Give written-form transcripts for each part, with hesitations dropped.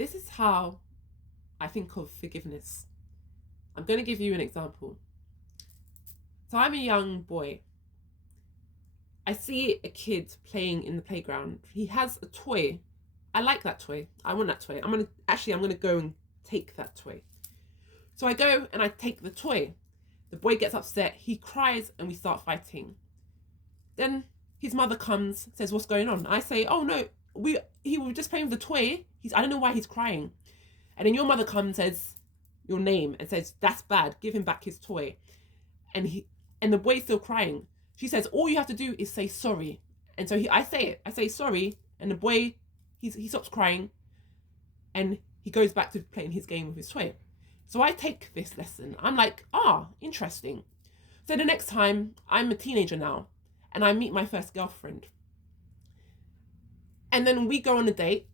This is how I think of forgiveness. I'm going to give you an example. So I'm a young boy. I see a kid playing in the playground. He has a toy. I like that toy. I want that toy. I'm gonna go and take that toy. So I go and I take the toy. The boy gets upset. He cries and we start fighting. Then his mother comes, says, "What's going on?" I say, "Oh no, he was just playing with the toy. I don't know why he's crying." And then your mother comes, says your name and says, "That's bad. Give him back his toy." And the boy's still crying. She says, "All you have to do is say sorry." And so I say it. I say sorry, and the boy he stops crying, and he goes back to playing his game with his toy. So I take this lesson. I'm like, interesting. So the next time I'm a teenager now, and I meet my first girlfriend, and then we go on a date,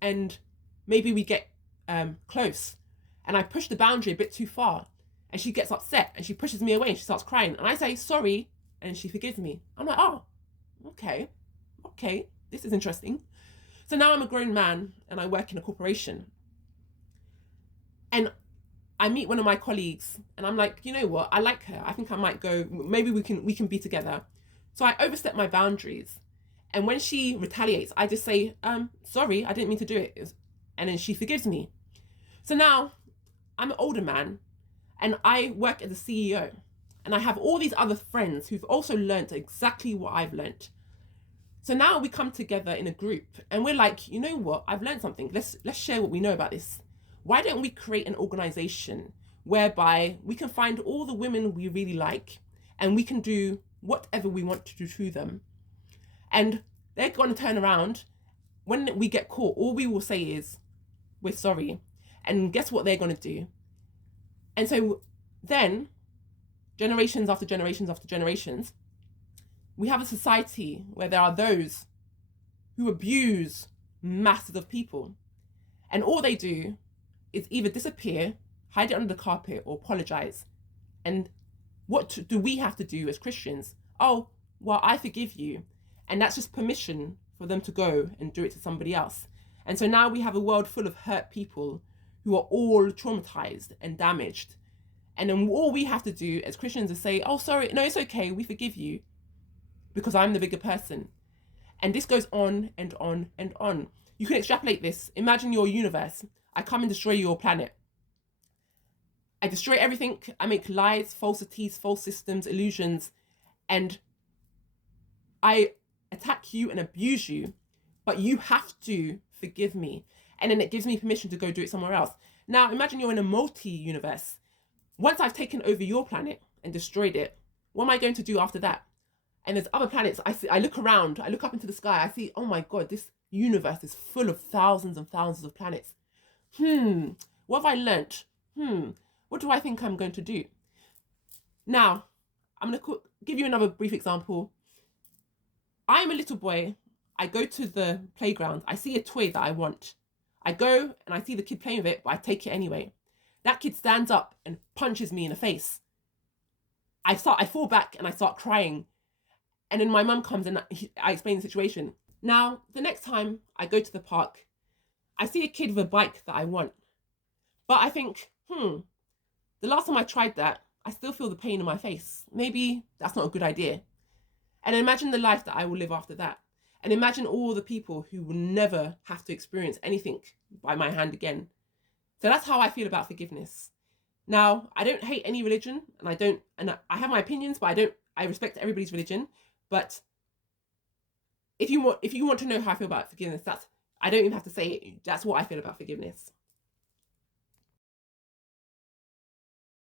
and maybe we get close, and I push the boundary a bit too far, and she gets upset and she pushes me away and she starts crying, and I say sorry, and she forgives me. I'm like, okay, this is interesting. So now I'm a grown man and I work in a corporation, and I meet one of my colleagues and I'm like, you know what? I like her. I think I might go. Maybe we can be together. So I overstep my boundaries, and when she retaliates, I just say, sorry, I didn't mean to do it, and then she forgives me. So now I'm an older man, and I work as a CEO, and I have all these other friends who've also learned exactly what I've learned. So now we come together in a group and we're like, you know what? I've learned something. Let's share what we know about this. Why don't we create an organization whereby we can find all the women we really like and we can do whatever we want to do to them? And they're going to turn around. When we get caught, all we will say is, we're sorry. And guess what they're going to do? And so then, generations after generations after generations, we have a society where there are those who abuse masses of people. And all they do is either disappear, hide it under the carpet, or apologize. And what do we have to do as Christians? Oh, well, I forgive you. And that's just permission for them to go and do it to somebody else. And so now we have a world full of hurt people who are all traumatized and damaged. And then all we have to do as Christians is say, "Oh, sorry, no, it's okay, we forgive you because I'm the bigger person." And this goes on and on and on. You can extrapolate this. Imagine your universe. I come and destroy your planet. I destroy everything. I make lies, falsities, false systems, illusions, and I attack you and abuse you, but you have to forgive me. And then it gives me permission to go do it somewhere else. Now, imagine you're in a multi-universe. Once I've taken over your planet and destroyed it, what am I going to do after that? And there's other planets. I look around, I look up into the sky, I see, oh my God, this universe is full of thousands and thousands of planets. What have I learnt? What do I think I'm going to do? Now, I'm going to give you another brief example. I'm a little boy. I go to the playground. I see a toy that I want. I go and I see the kid playing with it, but I take it anyway. That kid stands up and punches me in the face. I fall back and I start crying. And then my mum comes and I explain the situation. Now, the next time I go to the park, I see a kid with a bike that I want. But I think, the last time I tried that, I still feel the pain in my face. Maybe that's not a good idea. And imagine the life that I will live after that. And imagine all the people who will never have to experience anything by my hand again. So that's how I feel about forgiveness. Now, I don't hate any religion, and I have my opinions, but I respect everybody's religion. But if you want to know how I feel about forgiveness, I don't even have to say it. That's what I feel about forgiveness.